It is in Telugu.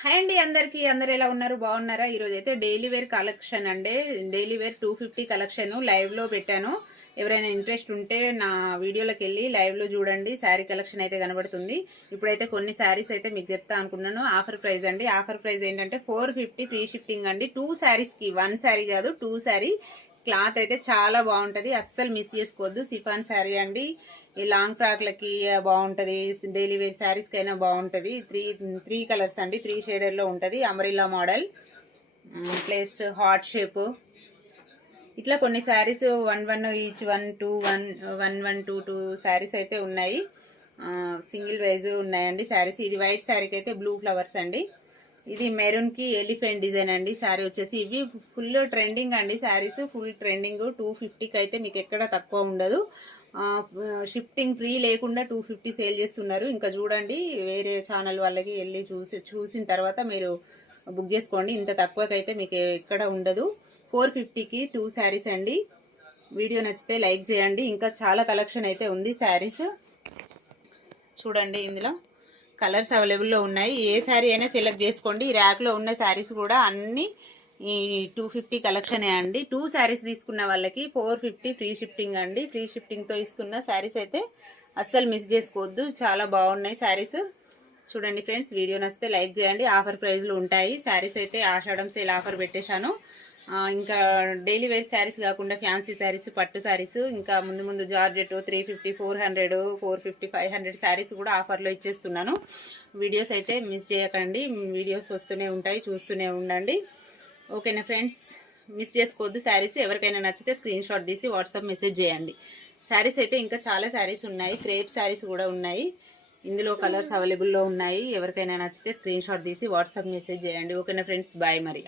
హాయ్ అండి అందరికి అందరు ఎలా ఉన్నారు బాగున్నారా? ఈరోజు అయితే డైలీ వేర్ కలెక్షన్ అండి. డైలీ వేర్ 250 కలెక్షన్ లైవ్ లో పెట్టాను. ఎవరైనా ఇంట్రెస్ట్ ఉంటే నా వీడియోలోకి వెళ్ళి లైవ్ లో చూడండి. శారీ కలెక్షన్ అయితే కనబడుతుంది. ఇప్పుడైతే కొన్ని శారీస్ అయితే మీకు చెప్తా అనుకున్నాను. ఆఫర్ ప్రైస్ అండి. ఆఫర్ ప్రైస్ ఏంటంటే 450 ఫ్రీ షిప్పింగ్ అండి. 2 శారీస్ కి 1 శారీ కాదు 2 శారీ. క్లాత్ అయితే చాలా బాగుంటది, అస్సలు మిస్ చేసుకోవద్దు. సిఫాన్ శారీ అండి. ఈ లాంగ్ ఫ్రాక్లకి బాగుంటది, డైలీ వేర్ శారీస్ కైనా బాగుంటది. త్రీ కలర్స్ అండి, 3 షేడర్ లో ఉంటది. అమరిల్లా మోడల్ ప్లస్ హార్ట్ షేప్. ఇట్లా కొన్ని శారీస్ 1 ఈచ్ 1 2 శారీస్ అయితే ఉన్నాయి. సింగిల్ వైజ్ ఉన్నాయండి శారీస్. ఇది వైట్ శారీకి అయితే బ్లూ ఫ్లవర్స్ అండి. ఇది మెరూన్ కి ఎలిఫెంట్ డిజైన్ అండి. శారీ వచ్చేసి ఇవి ఫుల్ ట్రెండింగ్ అండి. Saris full trending. 250కి అయితే మీకు ఎక్కడ తక్కువ ఉండదు. షిఫ్టింగ్ ఫ్రీ లేకుండా 250 సేల్ చేస్తున్నారు. ఇంకా చూడండి, వేరే ఛానల్ వాళ్ళకి వెళ్ళి చూసిన తర్వాత మీరు బుక్ చేసుకోండి. ఇంత తక్కువకైతే మీకు ఎక్కడ ఉండదు. 450కి 2 శారీస్ అండి. వీడియో నచ్చితే లైక్ చేయండి. ఇంకా చాలా కలెక్షన్ అయితే ఉంది శారీస్. చూడండి, ఇందులో కలర్స్ అవైలబుల్లో ఉన్నాయి. ఏ శారీ అయినా సెలెక్ట్ చేసుకోండి. ఈ ర్యాక్లో ఉన్న శారీస్ కూడా అన్ని ఈ 250 కలెక్షనే అండి. 2 శారీస్ తీసుకున్న వాళ్ళకి 450 ఫ్రీ షిఫ్టింగ్ అండి. ఫ్రీ షిఫ్టింగ్తో ఇస్తున్న శారీస్ అయితే అస్సలు మిస్ చేసుకోవద్దు. చాలా బాగున్నాయి శారీస్. చూడండి ఫ్రెండ్స్, వీడియో నచ్చితే లైక్ చేయండి. ఆఫర్ ప్రైజ్లు ఉంటాయి. శారీస్ అయితే ఆషాఢం సేల్ ఆఫర్ పెట్టేశాను. ఇంకా డైలీ వేర్ శారీస్ కాకుండా ఫ్యాన్సీ శారీస్, పట్టు శారీస్, ఇంకా ముందు ముందు జార్జెట్ 350 400 450 500 శారీస్ కూడా ఆఫర్లో ఇచ్చేస్తున్నాను. వీడియోస్ అయితే మిస్ చేయకండి. వీడియోస్ వస్తూనే ఉంటాయి, చూస్తూనే ఉండండి. ఓకేనా ఫ్రెండ్స్, మిస్ చేసుకోవద్దు శారీస్. ఎవరికైనా నచ్చితే స్క్రీన్ షాట్ తీసి వాట్సాప్ మెసేజ్ చేయండి. శారీస్ అయితే ఇంకా చాలా శారీస్ ఉన్నాయి. క్రేప్ శారీస్ కూడా ఉన్నాయి. ఇందులో కలర్స్ అవైలబుల్లో ఉన్నాయి. ఎవరికైనా నచ్చితే స్క్రీన్ షాట్ తీసి వాట్సాప్ మెసేజ్ చేయండి. ఓకేనా ఫ్రెండ్స్, బాయ్ మరి.